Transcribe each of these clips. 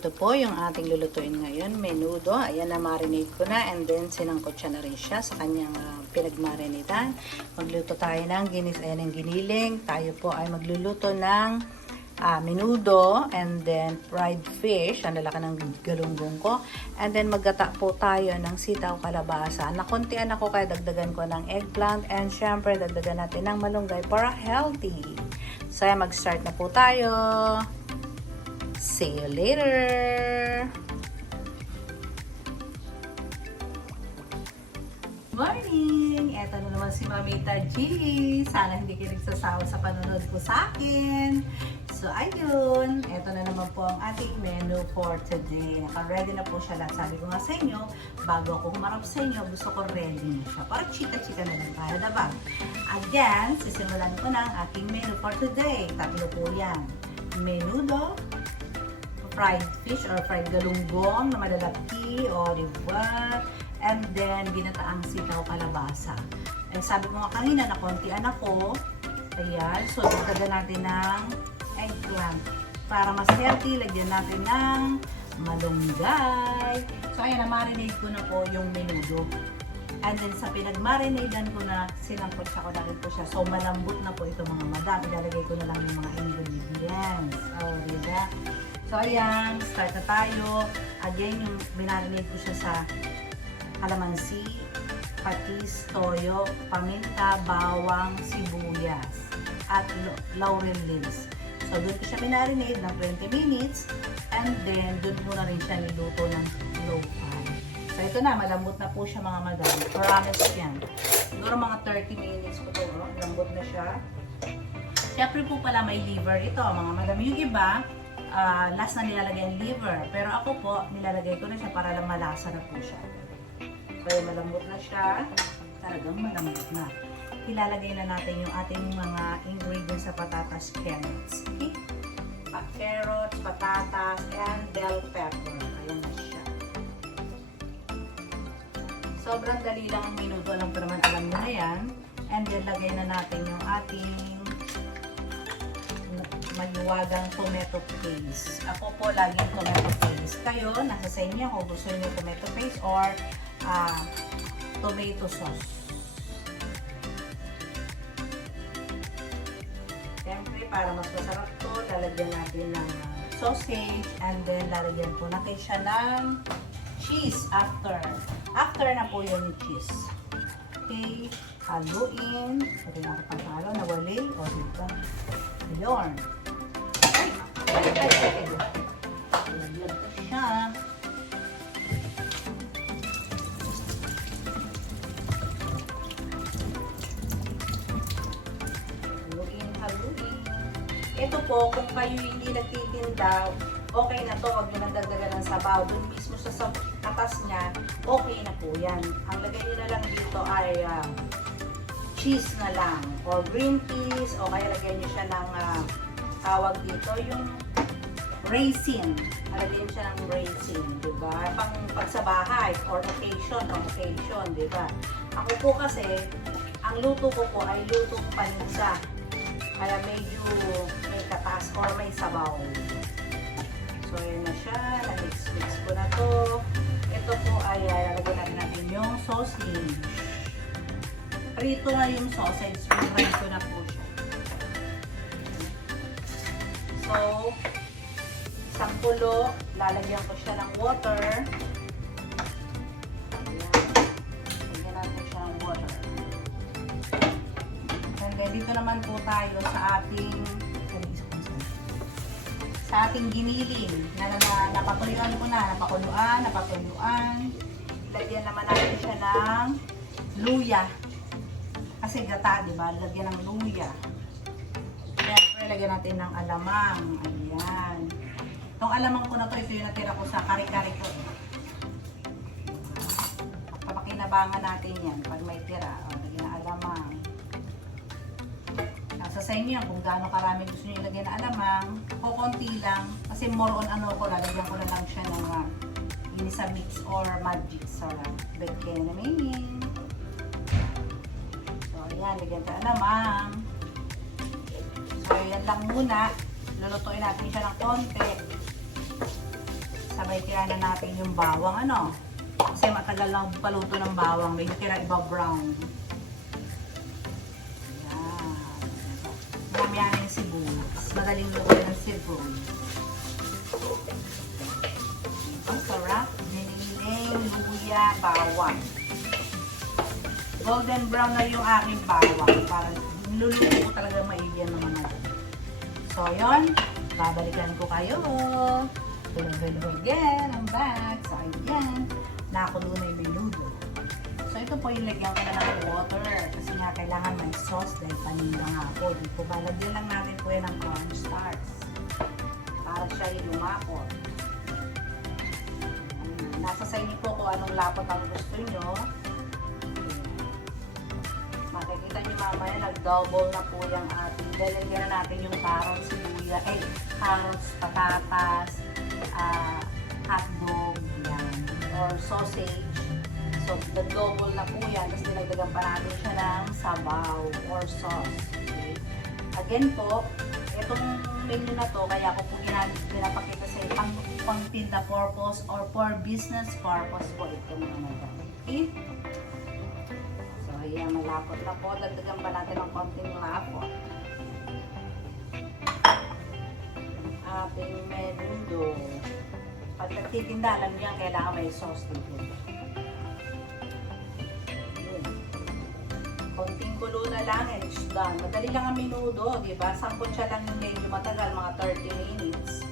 ito po yung ating lulutuin ngayon, menudo. Ayan, na-marinate ko na and then sinangkot siya na rin siya sa kanyang pinagmarinitan. Magluto tayo ng ayan ang giniling. Tayo po ay magluluto ng menudo and then fried fish. Ang lalaki ng galunggong ko. And then maggata po tayo ng sitaw kalabasa. Nakuntian ako kaya dagdagan ko ng eggplant and syempre dagdagan natin ng malunggay para healthy. So mag-start na po tayo. See you later! Morning! Eto na naman si Mamita G. Sana hindi kayo nagsasawa sa panonood ko sa akin. So, ayun. Eto na naman po ang ating menu for today. Naka-ready na po siya lahat. Sabi ko nga sa inyo, bago ako humarap sa inyo, gusto ko ready na siya. Para chika-chika na lang tayo, diba? Again, sisimulan ko na ang aking menu for today. Tatlo po yan. Menudo, fried fish or fried galunggong na malalaki, diba? And then, ginataang sitaw kalabasa. And sabi ko nga kanina, nakontian ako. Ayan. So, dagdagan natin ng eggplant. Para mas healthy, lagyan natin ng malunggay. So, ayan, na-marinate ko na po yung menudo. And then, sa pinag-marinatean ko na, sinangkot siya ko na rin po siya. So, malambot na po ito mga madam. Ilalagay ko na lang yung mga ingredients. Diba? So, ayan, start na tayo. Again, yung binarinate ko siya sa kalamansi, patis, toyo, paminta, bawang, sibuyas, at laurel leaves. So, doon ko siya binarinate ng 20 minutes and then doon ko na rin siya niluto ng low pan. So, ito na, malambot na po siya mga madam. Promise yan. Siguro mga 30 minutes po ito, malambot na siya. Siyempre po pala may liver ito, mga madam. Yung iba, last na nilalagay ang liver. Pero ako po, nilalagay ko na siya para lang malasa na po siya. So, malambot na siya. Talagang malambot na. Ilalagay na natin yung ating mga ingredients sa patatas, carrots. Okay? Carrots, patatas, and bell pepper. Ayan na siya. Sobrang dali lang ang minuto. Alam ko naman, alam nyo na yan. And then, lagay na natin yung ating maluwagang tomato paste. Ako po laging tomato paste. Kayo, nasa sa inyo kung gusto nyo tomato paste or tomato sauce. Siyempre, para mas masarap to, lalagyan natin ng sausage and then lalagyan po natin siya ng cheese after. After na po yung cheese. Okay, haluin. Pwede na ako pang halo, nawali. O, diba? Ayun. Lagyan ko siya. Haluin. Ito po, kung kayo hindi nagtitinda, okay na to. Huwag nyo nagdagdagan ng sabaw. Doon mismo sa atas niya, okay na po yan. Ang lagay nyo na lang dito ay cheese na lang. Or green peas. O kaya lagyan nyo siya ng tawag dito, yung raisin. Lagyan siya ng raisin, diba? Pag sa bahay, or occasion, diba? Ako po kasi, ang luto ko po ay luto paninsa. Kaya medyo may katas or may sabaw. So, yun na siya. Na-mix ko na to. Ito po ay lalagyan natin yung sausage. Prito na yung sausage. Prito na po siya. So, isang kulo, lalagyan ko siya ng water. Ayan. Lagyan natin siya ng water. And then, dito naman po tayo sa ating giniling na napakuluan ko na. Napakuluan. Lagyan naman natin siya ng luya. Kasi gata, diba? Lagyan ng luya. Siyempre, lagyan natin ng alamang. Ayan. Itong alamang ko na to, ito yung natira ko sa kari-kari ko. Papakinabangan natin yan pag may tira. Lagyan ng alamang. Nasa sa inyo yan kung gaano karami gusto nyo ilagay na alamang. O konti lang. Kasi more on lalagyan ko na lang siya ng ginisa mix or magic sarap. Bekenamin. So, ayan. Lagyan ka alamang. So, yan lang muna. Lulutuin natin siya ng konti. sabay kaya na natin yung bawang, ano? Kasi matagal lang paluto ng bawang. Medyo kaya iba-brown. Ayan. Marami yung sibuyas. Madaling luto ng sibuyas. Ang sarap. Diniling, luya, bawang. Golden brown na yung aking bawang. Para niluluto ko talaga maigi ng mga natin. So, yun. Babalikan ko kayo. Hello again. I'm back. So, ayan. Nakulo na yung menudo. So, ito po yung lagyan ko na ng water. Kasi nga, kailangan may sauce dahil panila nga po. Dito, balagyan lang natin po yan ng cornstarch. Para siya yung lumapot. Nasa sa inyo po kung anong lapot ang gusto nyo. Makikita nyo mamaya, nag-double na po yung ating. Lalagyan na natin yung carrots, sibuyas, carrots, patatas, hotdog, yan, or sausage. So, nag-double na po yan. Tapos dinagdagan pa natin siya ng sabaw or sauce. Okay? Again po, itong menu na to, kaya ko po pinapakita sa pang tinda purpose or for business purpose po ito mga madam. Okay? So, ayan, malapot na po. Dagdagan pa natin ng konting lapot. Ating menudo. Pag nagtitinda, alam niyo kailangan may sauce dito. Konting kulo na lang and it's done. Madali lang ang menudo, di ba? Sampun siya lang yung medyo matagal, mga 30 minutes.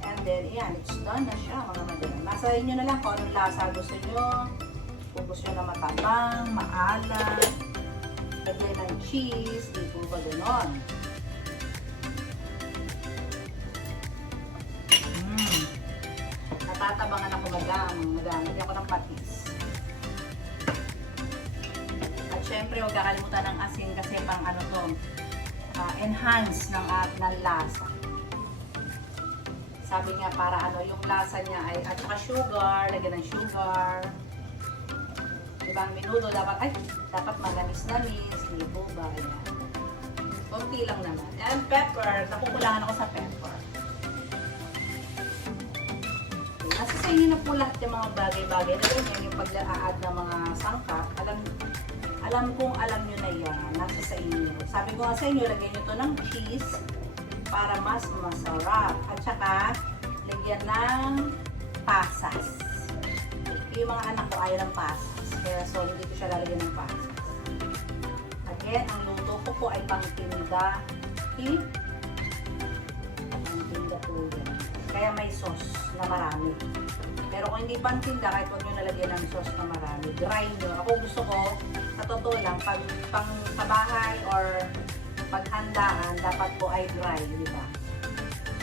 And then, yan, it's done na siya, mga madali. Nasa inyo na lang kung anong lasa gusto nyo. Kung gusto nyo na matabang, maalat, lagyan ng cheese, di po ba ganon. Natatabangan ako magamit ako ng patis. At syempre, huwag kakalimutan ng asin kasi pang ano to, enhance ng lasa. Sabi nga para ano, yung lasa niya ay, at saka sugar, lagyan ng sugar. Diba ang menudo, dapat maganis-namis, libo ba, ayan. Kunti lang naman. And pepper, nakukulangan ako sa pepper. Nasa sa inyo na po lahat yung mga bagay-bagay na yun, yung pag-a-add ng mga sangkap, alam kong alam nyo na yan, nasa sa inyo. Sabi ko nga sa inyo, lagyan nyo to ng cheese para mas masarap. At saka, lagyan ng pasas. Yung mga anak ko ayaw ng pasas, kaya so hindi ko siya lalagyan ng pasas. Again, ang luto ko po ay pang-tinda. Pang-tinda po yan. Kaya may sauce na marami. Pero kung hindi pang-tinda, kahit huwag nyo nalagyan ng sauce na marami, dry nyo. Ako gusto ko, sa totoo lang, pang sa bahay or paghandaan, dapat po ay dry, di ba?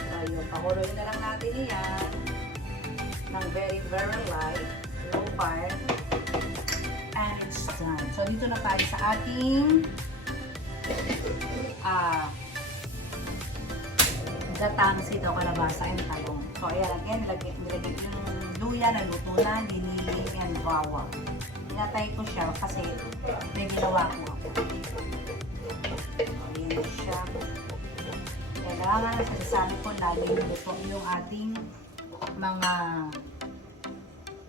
So yun, pakuloy na lang natin yan ng very, very light, low fire. And it's done. So dito na tayo sa ating gatang sitaw, kalabasa, and talong. So, ayan, again, nilagay yung luya na luto na, diniling, and bawang. Hinatay ko siya kasi may ginawa ko ako. So, ayan siya. Kailangan, sabi ko, lagi luto yung ating mga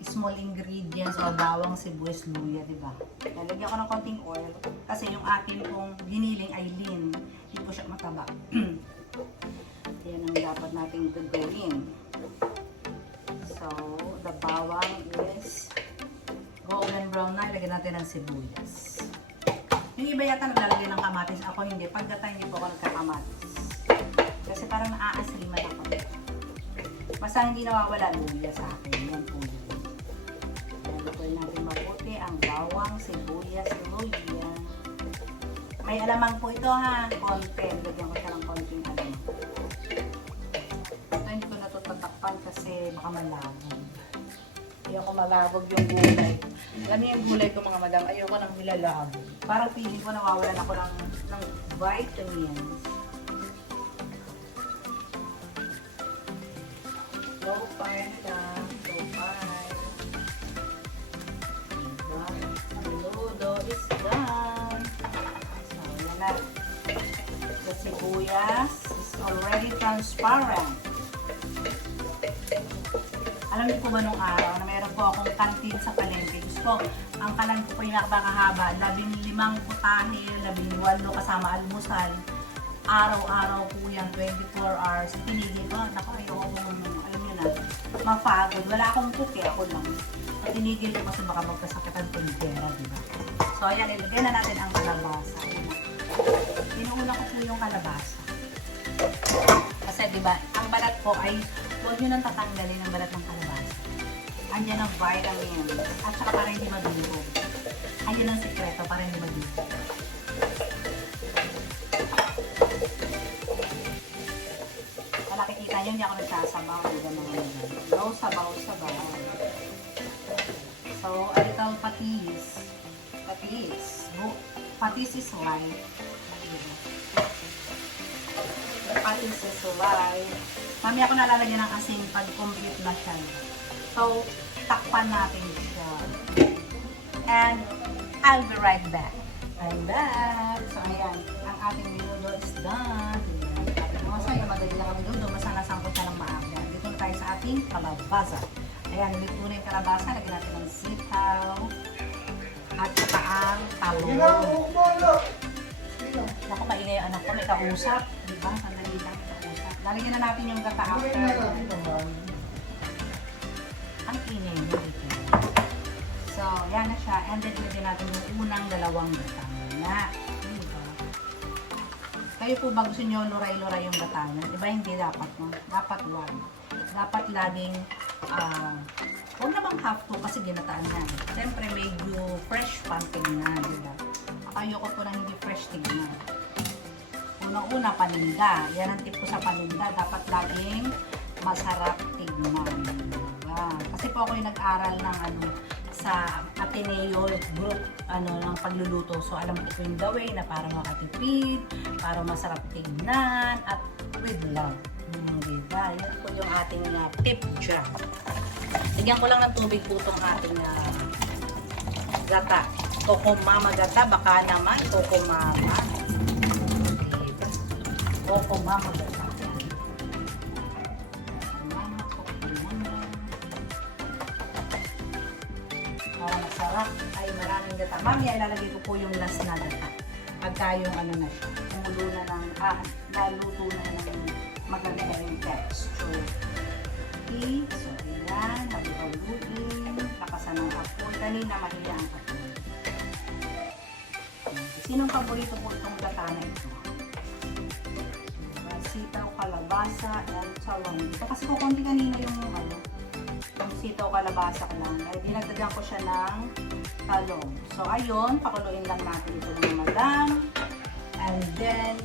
small ingredients o bawang, sibuyas, luya, diba? Lalagyan ko ng konting oil kasi yung ating pong diniling ay lean. Hindi po siya mataba. Yan ang dapat nating gagawin. So, the bawang is golden brown na. Ilagyan natin ng sibuyas. Yung iba yata naglalagay ng kamatis. Ako hindi. Pagkatay hindi po ako nagkakamatis. Kasi parang naaasliman ako. Basta hindi nawawala luya sa akin. Yan po yun. Lutuin natin mabuti ang bawang, sibuyas, luya. May alamang po ito ha. Konti. Lagyan ko siya ng konting alamang. Hindi ko na ito tatakpan kasi baka malabog. Ayoko malabog yung gulay. Ganyan yung gulay ko mga madam. Ayoko nang nilalabog. Parang feeling ko nawawalan ako ng vitamins. Low fire lang. Low fire. Diba? Ang ludo is done. So, yan na. The sibuyas is already transparent. Alam niyo po ba nung araw na meron po akong kantin sa palengke. Gusto, ang kalan ko po yung nakakahaba, 15 putahe, 18 kasama almusal. Araw-araw po yan, 24 hours. Tinigil ko, naku, ayoko kung alam niyo na, mapagod. Wala akong cookie, ako lang. So, tinigil ko kasi baka magkasakitan ko yung pera, diba? So, ayan, ilagay na natin ang kalabasa. Pinuuna ko po yung kalabasa. Kasi, diba, ang balat po ay, huwag nyo nang tatanggalin ang balat ng kalabasa. Andiyan ang vitamin. At saka para hindi madugo. Ayun ang sikreto, para hindi madugo. Nakikita nyo, hindi ako nagsasabaw. Diba mga ganyan. No, sabaw-sabaw. So, a little patis. Patis. Patis is life. Patis is life. Mamaya ako nalalagyan ng asin pag complete na siya. So, takpan natin siya. And, I'll be right back. I'm back. So, ayan. Ang ating menudo is done. Masaya, madali lang kami doon. Masana-sangkot na ng maaga. Dito tayo sa ating kalabasa. Ayan, nilito na yung kalabasa. Lagyan natin ng sitaw. At saka ang talong. Naku, maingay yung anak ko. May kausap. Diba? Sandali lang. May kausap. Lalagyan na natin yung gata after. Ang ingay niya dito. So, yan na siya. And then, lagyan natin yung unang dalawang gata. Na. Kayo po ba gusto nyo luray-luray yung gata nyo? Diba hindi dapat, no? Dapat wag. Dapat laging, huwag namang half to kasi ginataan na. Siyempre, medyo fresh pang tingnan, diba? Ayoko po na hindi fresh tingnan. Unang-una, paninda. Yan ang tip ko sa paninda. Dapat laging masarap tingnan. Diba? Kasi po ako yung nag-aral ng sa Ateneo group ng pagluluto. So alam ko yung the way na para makatipid, para masarap tignan, at with love. Diba? Yan po yung ating tip dyan. Lagyan ko lang ng tubig po itong ating gata. Kokomama gata, baka naman kokomama. Kokomama gata. Para masarap ay maraming gata. Mamaya ilalagay ko po yung last na gata. Pagka yung na siya, kumulo na ng, naluto na ng maganda yung texture. Okay, so ayan, nabibawuin, lakasan ng apoy. Kanina mahiya ang apoy. Sinong paborito po itong gata na ito? Sitaw, kalabasa, and talong. Ito kasi kukunti kanina yung yung sitaw, kalabasa ko lang. Ay, dinagdagan ko siya ng talong. So, ayun, pakuluin lang natin ito ng madam. And then,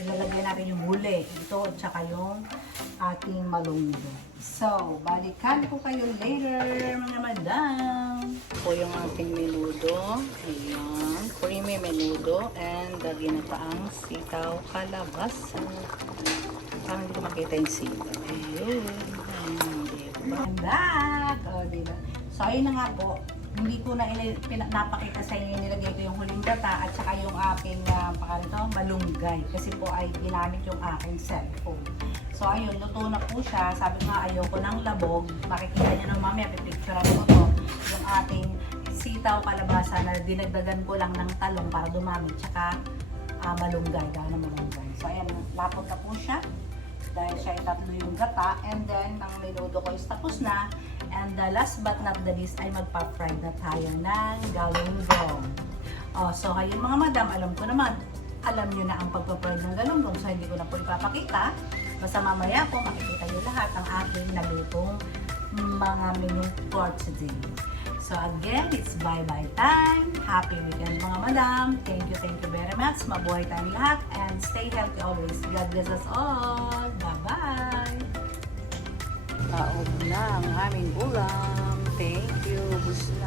ilalagay natin yung huli. Ito, tsaka yung ating malunggo. So, balikan ko kayo later, mga madam. Ito yung ating menudo. Ayan, creamy menudo. And, ginataang sitaw, kalabasa. Parang hindi ko makita yung sitaw. Ayun. I'm back! O, diba? So, ayun na nga po. Hindi ko na napakita sa inyo, nilagay ko yung huling gata at saka yung aking malunggay. Kasi po ay ginamit yung aking cellphone. So, ayun, luto na po siya. Sabi nga, ayoko ng labog. Makikita nyo na mamaya, pipicturean ko to. Yung ating sitaw, kalabasa na dinagdagan ko lang ng talong para dumami. Tsaka malunggay, dahil na malunggay. So, ayan, lapot na po siya. Dahil siya ay tatlo yung gata, and then ang menudo ko is tapos na, and the last but not the least ay magpa-fry na tayo ng galunggong. So kayo mga madam, alam ko naman, alam nyo na ang pagpa-fry ng galunggong, so hindi ko na po ipapakita. Basta mamaya po makikita nyo lahat ang aking nalutong mga menu for today. So again, it's bye-bye time. Happy weekend mga madam. Thank you very much. Mabuhay tayong lahat and stay healthy always. God bless us all. Bye-bye. Taob na ang aming ulam. Thank you. Bus na.